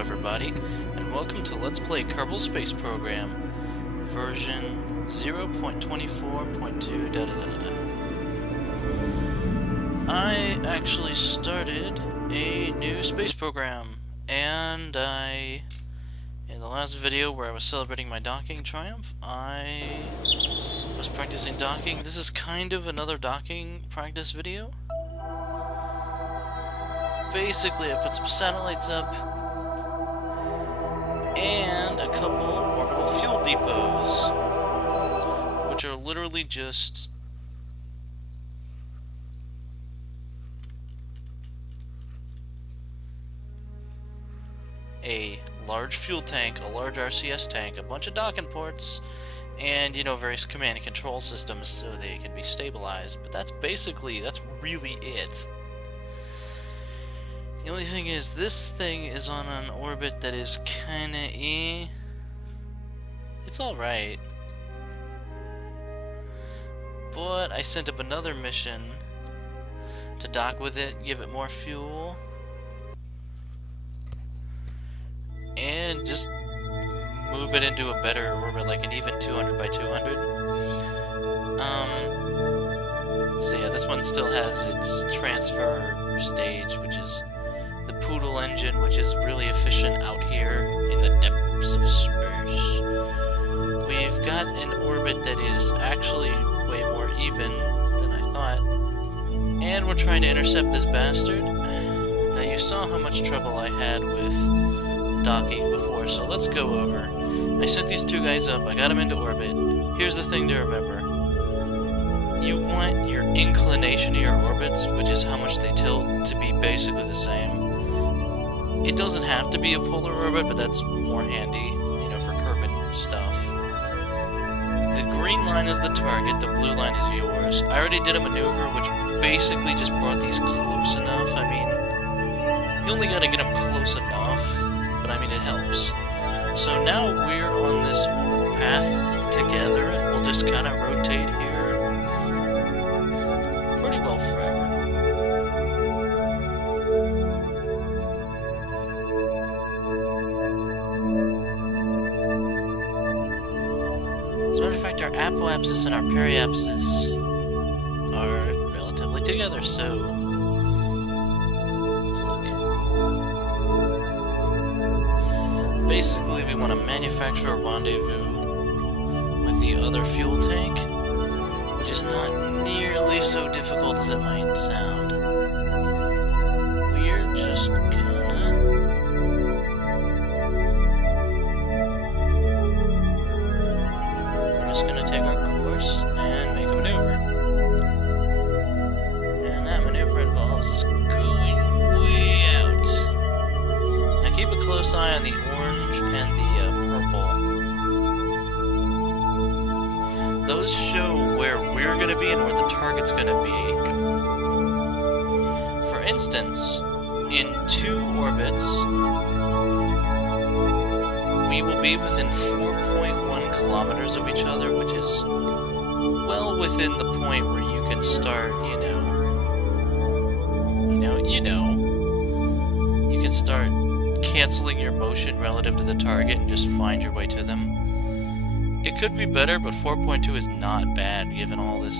everybody, and welcome to Let's Play Kerbal Space Program, version 0.24.2 I actually started a new space program, and in the last video where I was celebrating my docking triumph, I was practicing docking. This is kind of another docking practice video. Basically, I put some satellites up, and a couple orbital fuel depots, which are literally just a large fuel tank, a large RCS tank, a bunch of docking ports, and, you know, various command and control systems so they can be stabilized. But that's really it. The only thing is, this thing is on an orbit that is kinda It's alright. But I sent up another mission to dock with it, give it more fuel, and just move it into a better orbit, like an even 200 by 200. So yeah, this one still has its transfer stage, which is the Poodle engine, which is really efficient out here in the depths of space. We've got an orbit that is actually way more even than I thought, and we're trying to intercept this bastard. Now, you saw how much trouble I had with docking before, so let's go over. I sent these two guys up, I got them into orbit. Here's the thing to remember. You want your inclination of your orbits, which is how much they tilt, to be basically the same. It doesn't have to be a polar orbit, but that's more handy, you know, for Kerbin stuff. The green line is the target, the blue line is yours. I already did a maneuver which basically just brought these close enough. I mean, you only gotta get them close enough, but I mean, it helps. So now we're on this path together, and we'll just kind of rotate here pretty well forever. As a matter of fact, our apoapsis and our periapsis are relatively together, so let's look. Basically, we want to manufacture a rendezvous with the other fuel tank, which is not nearly so difficult as it might sound. We're just gonna take our course and make a maneuver. And that maneuver involves us going way out. Now keep a close eye on the orange and the purple. Those show where we're gonna be and where the target's gonna be. For instance, in 2 orbits, we will be within 4.1 kilometers of each other, which is well within the point where you can start, you can start canceling your motion relative to the target and just find your way to them. It could be better, but 4.2 is not bad given all the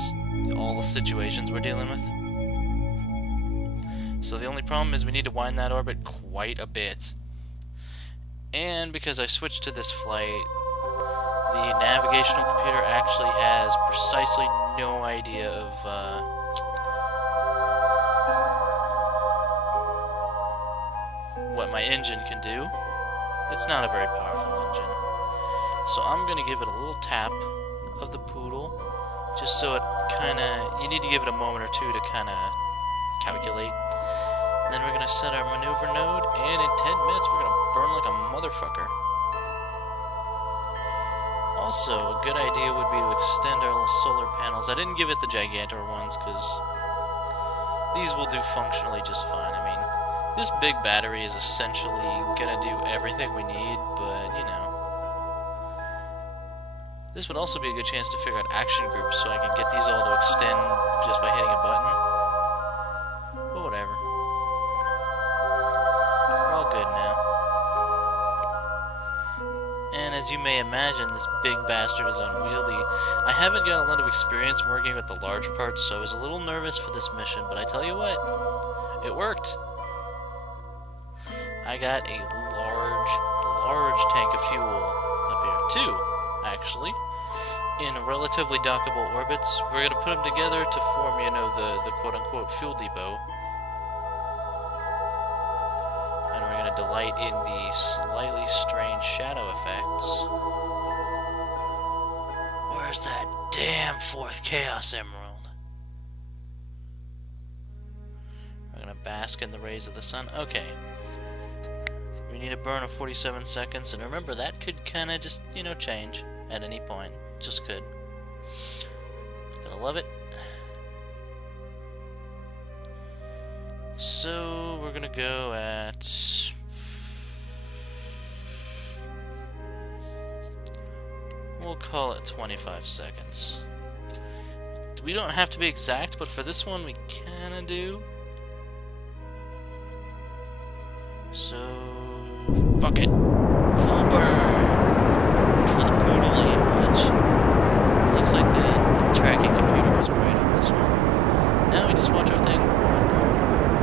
situations we're dealing with. So the only problem is we need to wind that orbit quite a bit. And because I switched to this flight, the navigational computer actually has precisely no idea of what my engine can do. It's not a very powerful engine. So I'm going to give it a little tap of the Poodle, just so it you need to give it a moment or two to kind of calculate. And then we're going to set our maneuver node, and in 10 minutes we're going to burn like a motherfucker. Also, a good idea would be to extend our little solar panels. I didn't give it the Gigantor ones, because these will do functionally just fine. I mean, this big battery is essentially going to do everything we need, but, you know. This would also be a good chance to figure out action groups, so I can get these all to extend just by hitting a button. But whatever. We're all good now. as you may imagine, this big bastard is unwieldy. I haven't got a lot of experience working with the large parts, so I was a little nervous for this mission, but I tell you what, it worked. I got a large tank of fuel up here. 2, actually, in relatively dockable orbits. We're going to put them together to form, you know, the quote-unquote fuel depot. And we're going to delight in the slightly strange shadow effects. Where's that damn 4th Chaos Emerald? We're going to bask in the rays of the sun. Okay. We need a burn of 47 seconds, and remember, that could kind of just, you know, change at any point. Just could. Gonna love it. So, we're gonna go at... we'll call it 25 seconds. We don't have to be exact, but for this one we kinda do. So... fuck it. Full burn! For the poodle image. Looks like the tracking computer was right on this one. Now we just watch our thing grow and grow and grow and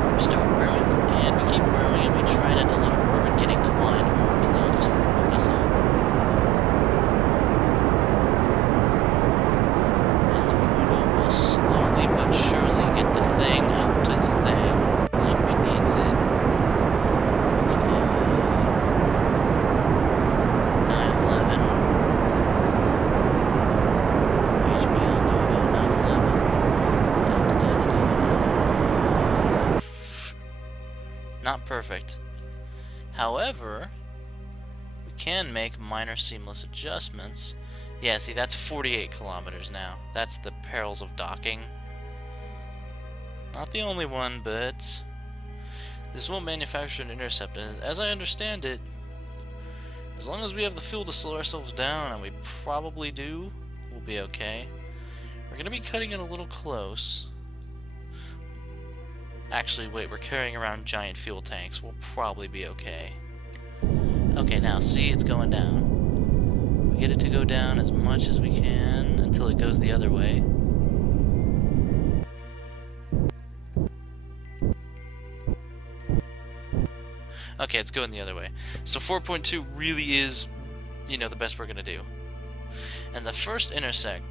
grow. We start growing, and we keep growing, and we try not to let our orbit get inclined more, because that'll just fuck us up. And the poodle will slowly but surely get the thing out to the thing, like we needs it. Not perfect. However, we can make minor seamless adjustments. Yeah, see, that's 48 kilometers now. That's the perils of docking. Not the only one, but this won't manufacture an intercept. And as I understand it, as long as we have the fuel to slow ourselves down, and we probably do, we'll be okay. We're going to be cutting it a little close. Actually, wait, we're carrying around giant fuel tanks. We'll probably be okay. Okay, now, see, it's going down. We get it to go down as much as we can until it goes the other way. Okay, it's going the other way. So 4.2 really is, you know, the best we're going to do. And the first intersect,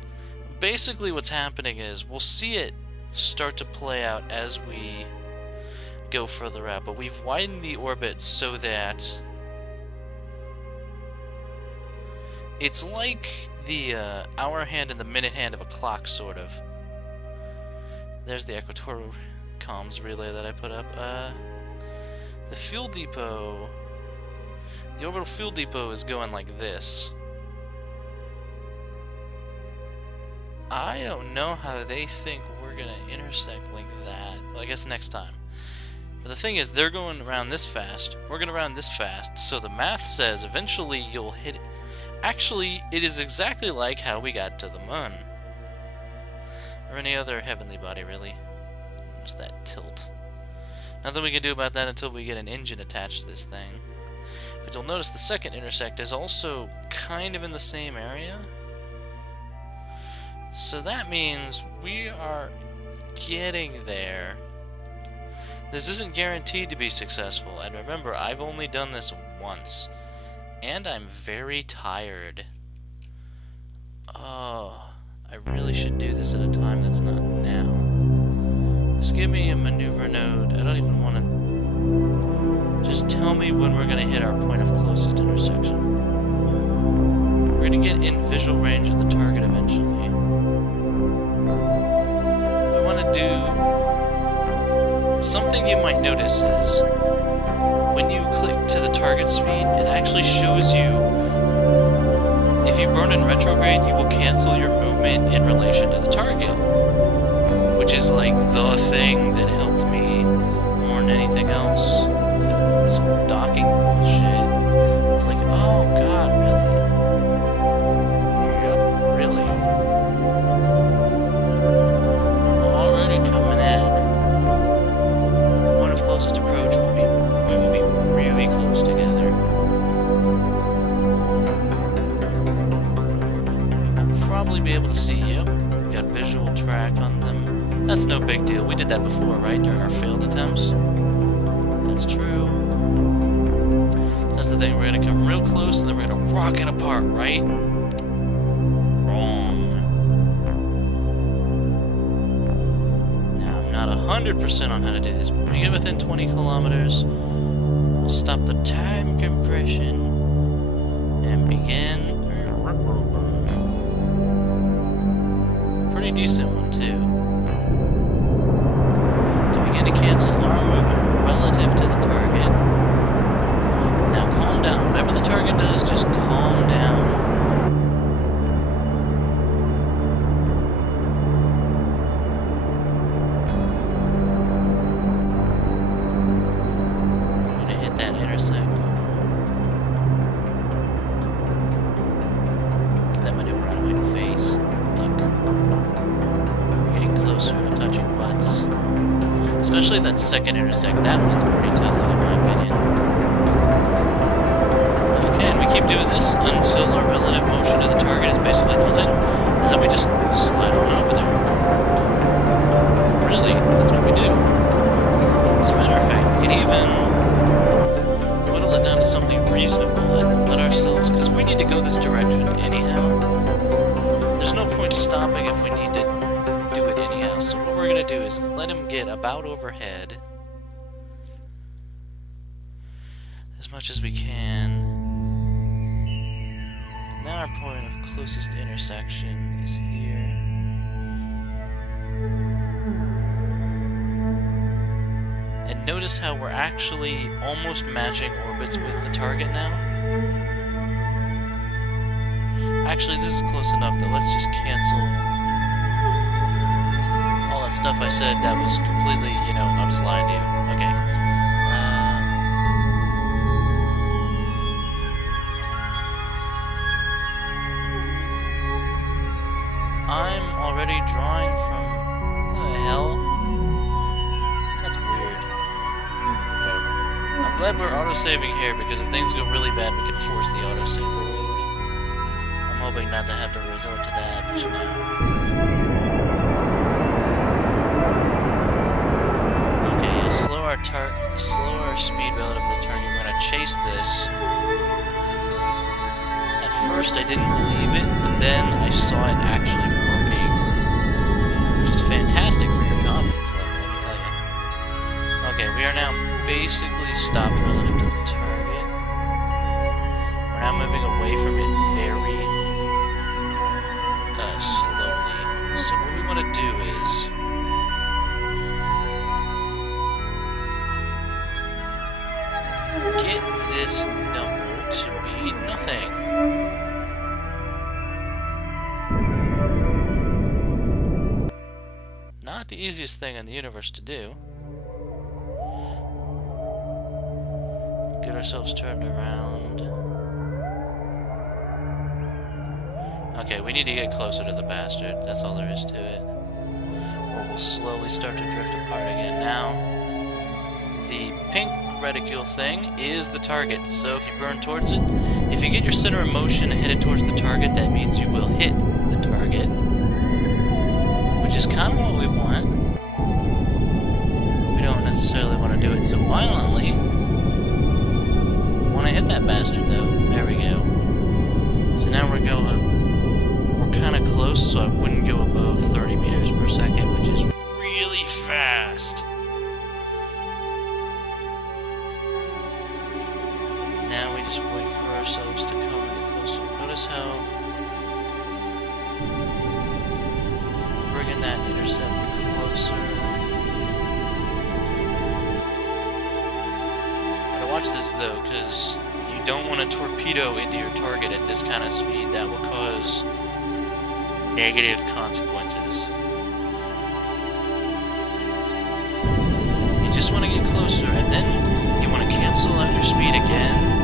basically what's happening is we'll see it start to play out as we go further out, but we've widened the orbit so that it's like the hour hand and the minute hand of a clock, sort of. There's the equatorial comms relay that I put up. The fuel depot, the orbital fuel depot is going like this. I don't know how they think we're gonna intersect like that. Well, I guess next time. But the thing is, they're going around this fast, we're going around this fast, so the math says eventually you'll hit it. Actually, it is exactly like how we got to the moon. Or any other heavenly body, really. Just that tilt. Nothing we can do about that until we get an engine attached to this thing. But you'll notice the second intersect is also kind of in the same area. So that means we are getting there. This isn't guaranteed to be successful, and remember, I've only done this once. And I'm very tired. Oh, I really should do this at a time that's not now. Just give me a maneuver node. I don't even want to... Just tell me when we're going to hit our point of closest intersection. We're going to get in visual range of the target eventually. We want to do... Something you might notice is when you click to the target speed, it actually shows you if you burn in retrograde, you will cancel your movement in relation to the target, which is like the thing that helped me more than anything else. This docking bullshit. It's like, oh god, really? Yep, really. Already coming in. Closest approach will be really close to see. Yep, we got visual track on them. That's no big deal. We did that before, right? During our failed attempts. That's true. That's the thing. We're gonna come real close, and then we're gonna rock it apart, right? Wrong. Now, I'm not 100% on how to do this, but when we get within 20 kilometers, we'll stop the time compression and begin. Pretty decent one, too. To begin to cancel our movement relative to the target. Now calm down. Whatever the target does, just calm down. We're gonna hit that intersect. Get that maneuver out of my face. Look. Getting closer to touching butts. Especially that second intersect. That one's pretty telling in my opinion. Okay, and we keep doing this until our relative motion to the target is basically nothing, and then we just slide on over there. Really, that's what we do. As a matter of fact, we can even whittle it down to something reasonable and then let ourselves, because we need to go this direction anyhow. There's no point stopping if we need to do it anyhow, so what we're going to do is let him get about overhead as much as we can. Now our point of closest intersection is here. And notice how we're actually almost matching orbits with the target now. Actually, this is close enough that let's just cancel all that stuff I said. That was completely, you know, I was lying to you. Okay. I'm already drawing from... What the hell? That's weird. Whatever. I'm glad we're autosaving here, because if things go really bad, we can force the autosave to load. I'm hoping not to have to resort to that, but you know. Okay, yeah, slow our speed relative to the target. We're gonna chase this. At first I didn't believe it, but then I saw it actually working, which is fantastic for your confidence level, let me tell you. Okay, we are now basically stopped relative to the target. We're now moving away from it very slowly. So what we want to do is get this number to be nothing. Not the easiest thing in the universe to do. Get ourselves turned around. Okay, we need to get closer to the bastard. That's all there is to it. Or we'll slowly start to drift apart again. Now, the pink reticule thing is the target, so if you burn towards it, if you get your center of motion headed towards the target, that means you will hit the target, which is kind of what we want. We don't necessarily want to do it so violently. We want to hit that bastard, though. There we go. So now we're kind of close, so I wouldn't go above 30 meters per second, which is really fast. Now we just wait for ourselves to come in closer. Notice how bringing that intercept closer. Gotta watch this though, because you don't want to torpedo into your target at this kind of speed. That will cause negative consequences. You just want to get closer, and then you want to cancel out your speed again.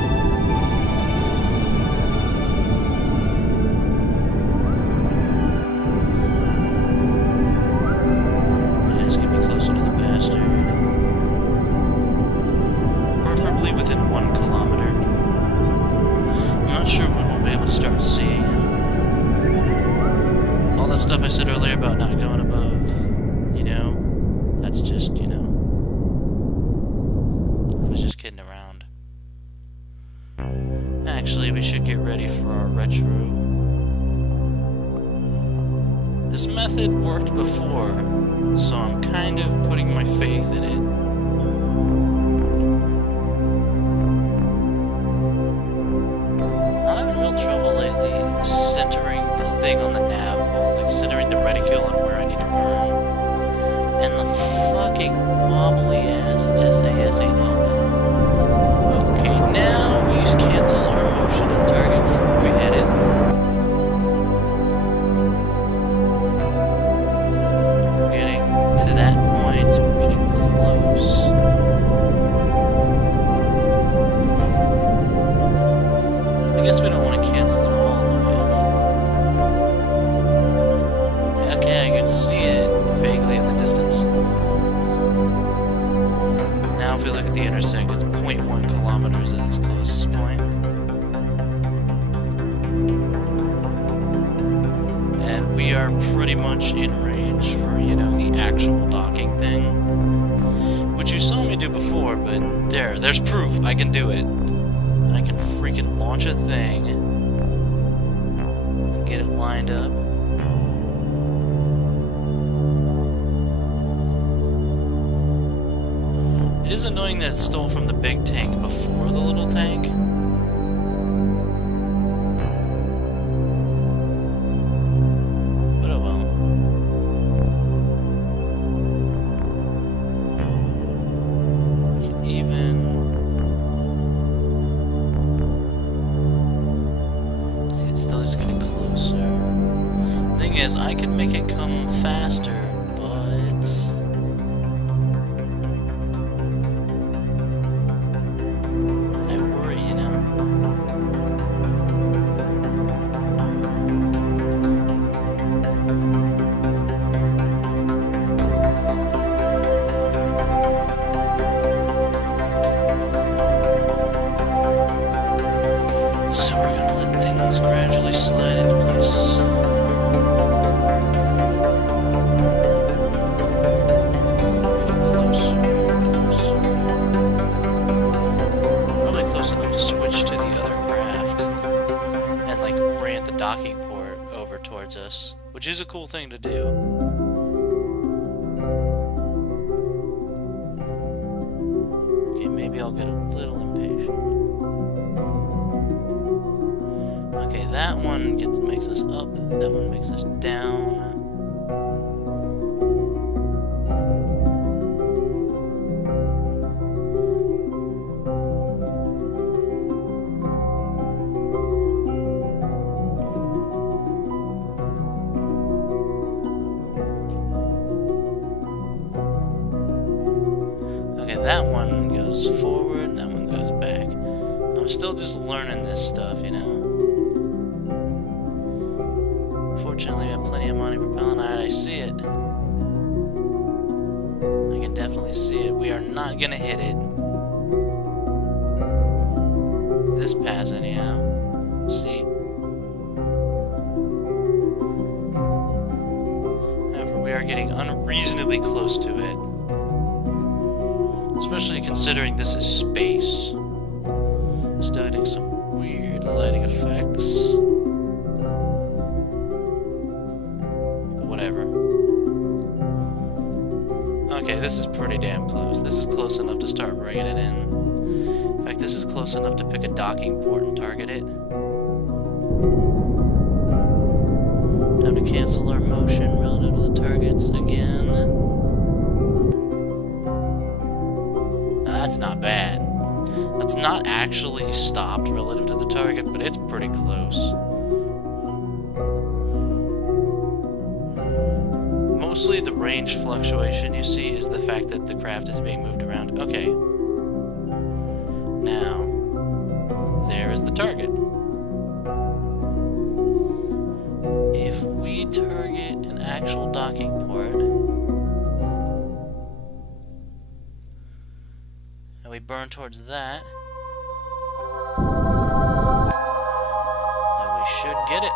Within 1 kilometer. I'm not sure when we'll be able to start seeing him. All Eventually we should get ready for our retro. This method worked before, so I'm kind of putting my faith in it. I'm having real trouble lately centering the thing on the nav, like centering the reticule on where I need to burn. And the fucking wobbly ass SAS ain't helping. Okay, now we just cancel our motion to the target before we hit it. We're getting to that point, we're getting close. I guess we don't want to cancel it all the way. Okay, I can see it vaguely in the distance. Now if we look at the intersect, it's 0.1 kilometers at its closest point. And we are pretty much in range for, you know, the actual docking thing. Which you saw me do before, but there's proof. I can do it. I can freaking launch a thing and get it lined up. It is annoying that it stole from the big tank before the little tank. But oh well. We can even... see, it's still just getting closer. Thing is, I can make it come faster, but... gradually slide into place. Closer, closer. Probably close enough to switch to the other craft and like orient the docking port over towards us, which is a cool thing to do. Okay, maybe I'll get a little impatient. Okay, that one makes us up, that one makes us down. Okay, that one goes forward, that one goes back. I'm still just learning this stuff, you know? Fortunately, we have plenty of mono-propellant. I see it. I can definitely see it. We are not gonna hit it. This pass, anyhow. See? However, we are getting unreasonably close to it. Especially considering this is space. Still getting some weird lighting effects. Whatever. Okay, this is pretty damn close. This is close enough to start bringing it in. In fact, this is close enough to pick a docking port and target it. Time to cancel our motion relative to the targets again. Now that's not bad. That's not actually stopped relative to the target, but it's pretty close. Mostly the range fluctuation you see is the fact that the craft is being moved around. Okay. Now, there is the target. If we target an actual docking port, and we burn towards that, then we should get it.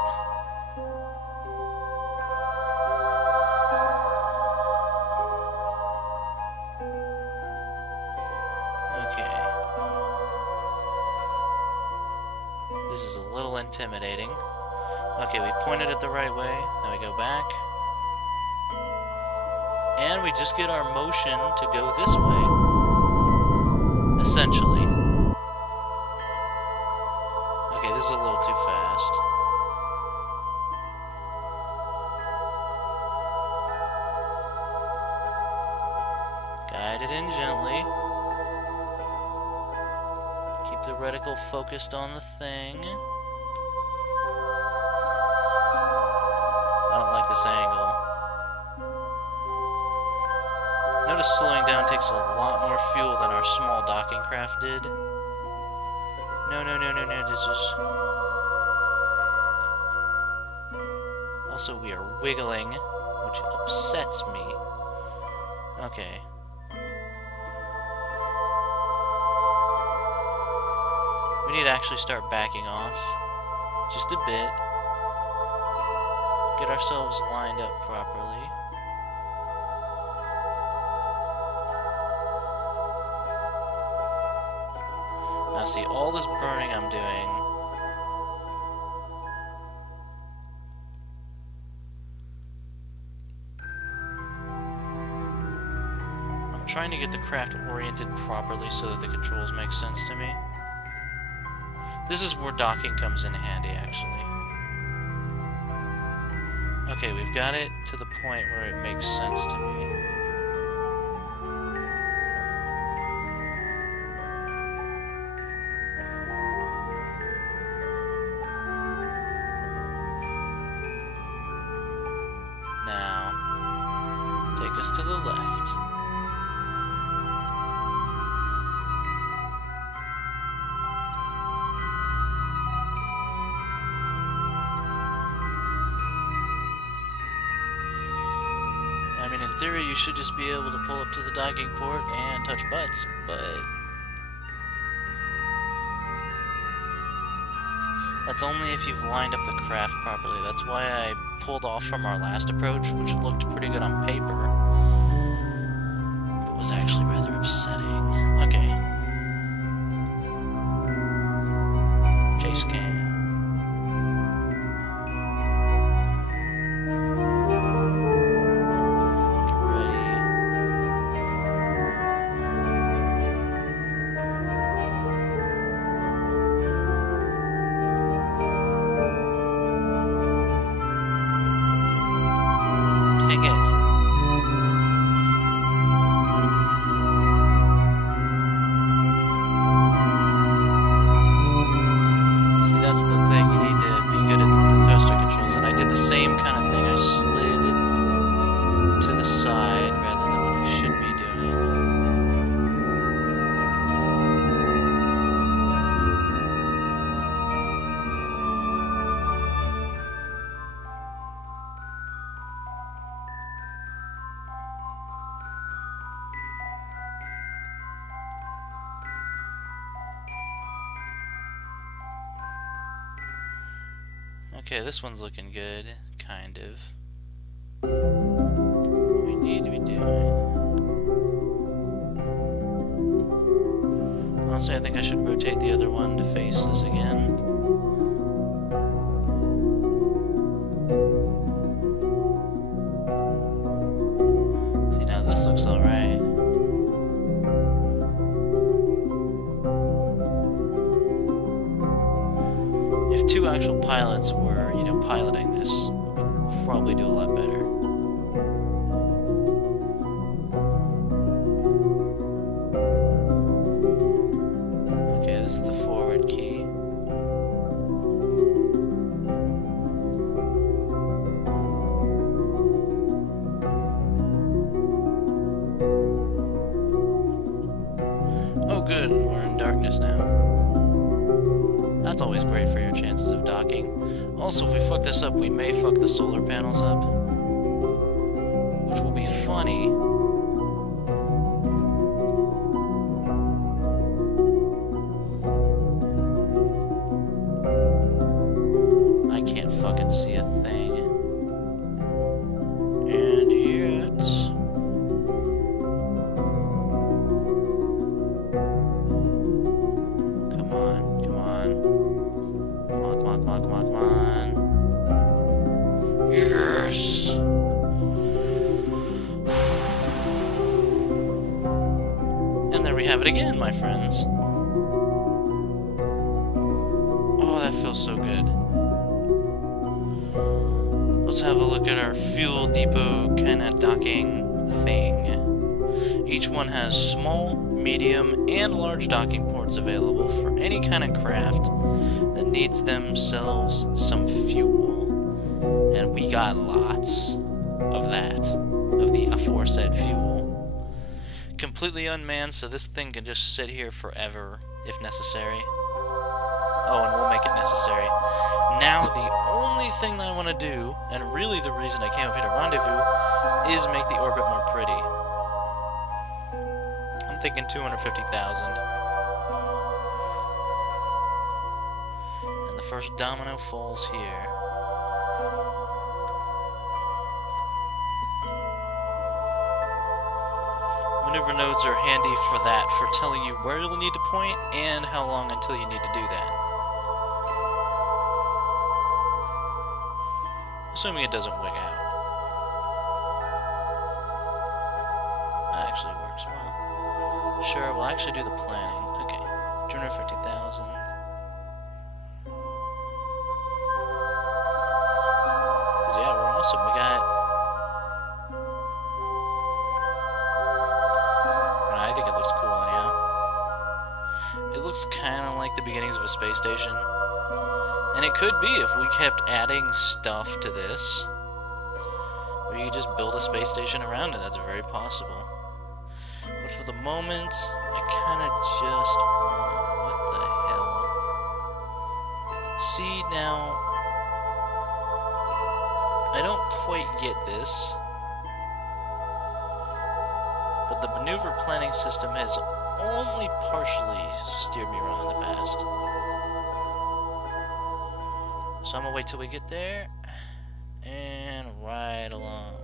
This is a little intimidating. Okay, we pointed it the right way. Now we go back. And we just get our motion to go this way. Essentially. Okay, this is a little too fast. Guide it in gently. Keep the reticle focused on the thing. I don't like this angle. Notice slowing down takes a lot more fuel than our small docking craft did. No, this is... Also, we are wiggling, which upsets me. Okay. We need to actually start backing off. Just a bit. Get ourselves lined up properly. Now see, all this burning I'm doing... I'm trying to get the craft oriented properly so that the controls make sense to me. This is where docking comes in handy, actually. Okay, we've got it to the point where it makes sense to me. Now, take us to the left. I mean, in theory, you should just be able to pull up to the docking port and touch butts, but... that's only if you've lined up the craft properly. That's why I pulled off from our last approach, which looked pretty good on paper, but was actually rather upsetting. Okay. Chase cam. Same kind of thing. I slid to the side rather than what I should be doing. Okay, this one's looking good, kind of. What we need to be doing. Honestly, I think I should rotate the other one to face this again. See, now this looks alright. If two actual pilots were, you know, piloting this, we'd probably do a lot better. Okay, this is the forward key. Oh good, we're in darkness now. That's always great for your chances of docking. Also, if we fuck this up, we may fuck the solar panels up. Which will be funny. I can't fucking see a thing. And yet... come on, come on. And there we have it again, my friends. Oh, that feels so good. Let's have a look at our fuel depot kind of docking thing. Each one has small, medium, and large docking ports available for any kind of craft that needs themselves some fuel. And we got lots of that, of the aforesaid fuel. Completely unmanned, so this thing can just sit here forever, if necessary. Oh, and we'll make it necessary. Now, the only thing that I want to do, and really the reason I came up here to rendezvous, is make the orbit more pretty. I'm thinking 250,000. And the first domino falls here. Maneuver nodes are handy for that, for telling you where you'll need to point and how long until you need to do that. Assuming it doesn't wig out. That actually works well. Sure, we'll actually do the planning. Okay, 250,000. Because yeah, we're awesome. We got... I think it looks cool anyhow. It looks kind of like the beginnings of a space station. And it could be if we kept adding stuff to this. We could just build a space station around it. That's very possible. But for the moment, I kind of just wanna... What the hell? See, now... I don't quite get this. But the maneuver planning system has only partially steered me wrong in the past. So I'm gonna wait till we get there, and ride along.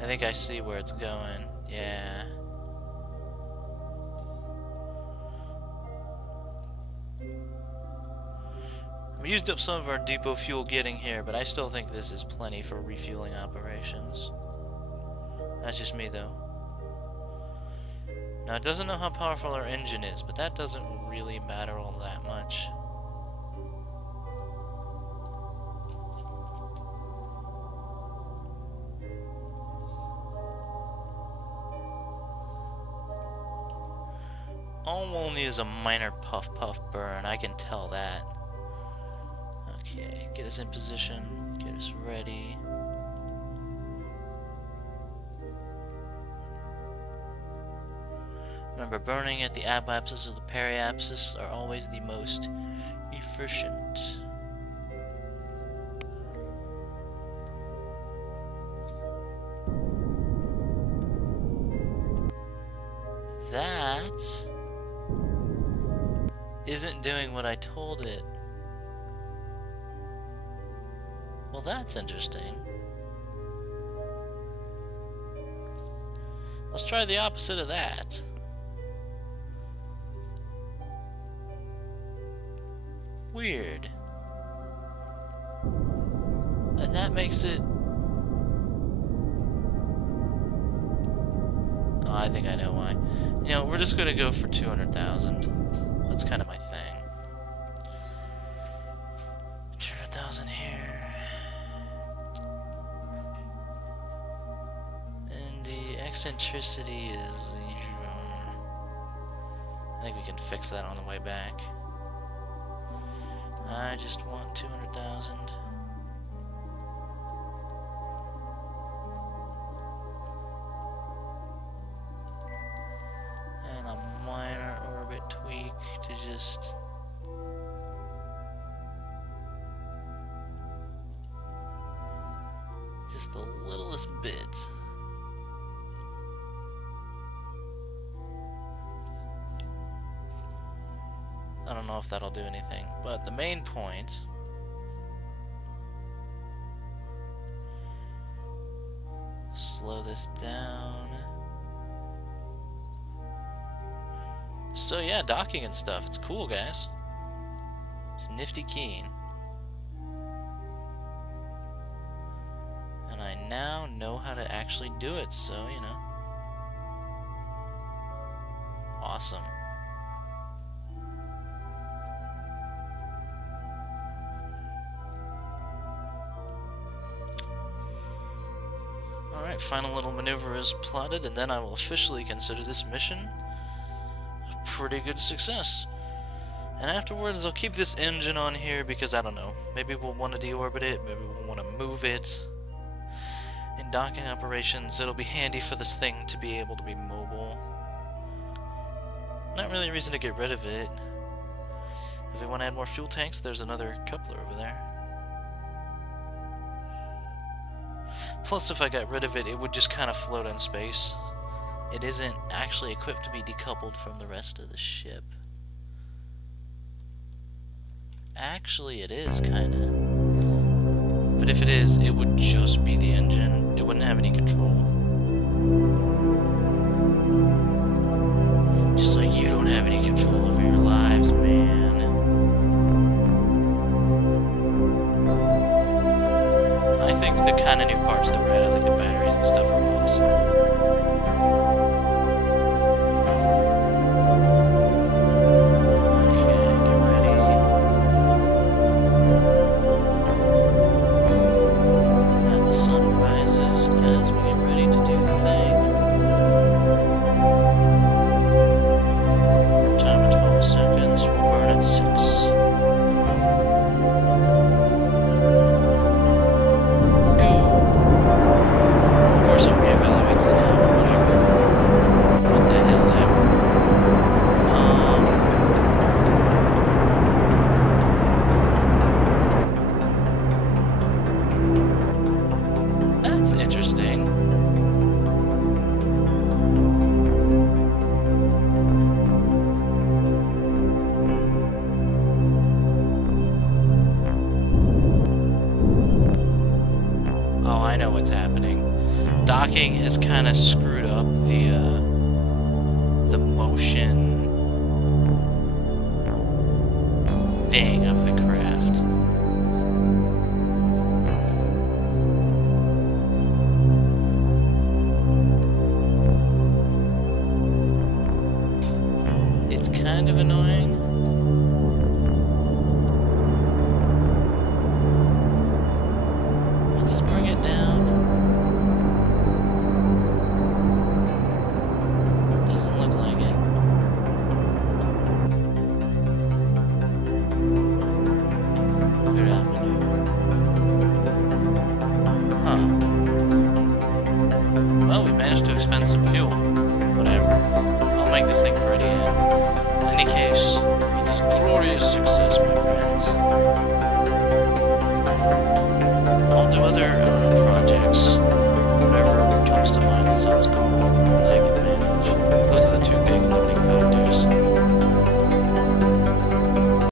I think I see where it's going, yeah. We used up some of our depot fuel getting here, but I still think this is plenty for refueling operations. That's just me, though. Now, it doesn't know how powerful our engine is, but that doesn't really matter all that much. All we'll need is a minor puff burn, I can tell that. Okay, get us in position, get us ready. Remember, burning at the apoapsis or the periapsis are always the most efficient. That isn't doing what I told it. Well, that's interesting. Let's try the opposite of that. Weird. And that makes it... Oh, I think I know why. You know, we're just gonna go for 200,000. That's kind of my thing. 200,000 here. And the eccentricity is... I think we can fix that on the way back. I just want 200,000. And a minor orbit tweak to just... the littlest bit. I don't know if that'll do anything, but the main point slow this down. So yeah, docking and stuff, it's cool, guys. It's nifty keen. And I now know how to actually do it, so, you know. awesome. Alright, final little maneuver is plotted, and then I will officially consider this mission a pretty good success. And afterwards, I'll keep this engine on here because, I don't know, maybe we'll want to deorbit it, maybe we'll want to move it. In docking operations, it'll be handy for this thing to be able to be mobile. Not really a reason to get rid of it. If we want to add more fuel tanks, there's another coupler over there. Plus, if I got rid of it, it would just kind of float in space. It isn't actually equipped to be decoupled from the rest of the ship. Actually, it is, kinda. But if it is, it would just be the engine. It wouldn't have any control. Just like you don't have any control over your lives, man. I think the kind of new parts that were added, like the batteries and stuff, are awesome. As we get ready to do the thing. Time of 12 seconds, we'll burn at 6. Go! Of course it reevaluates it now, or whatever. What the hell ever. That's interesting. Oh, I know what's happening. Docking has kind of screwed up the motion thing of the craft. It's kind of annoying.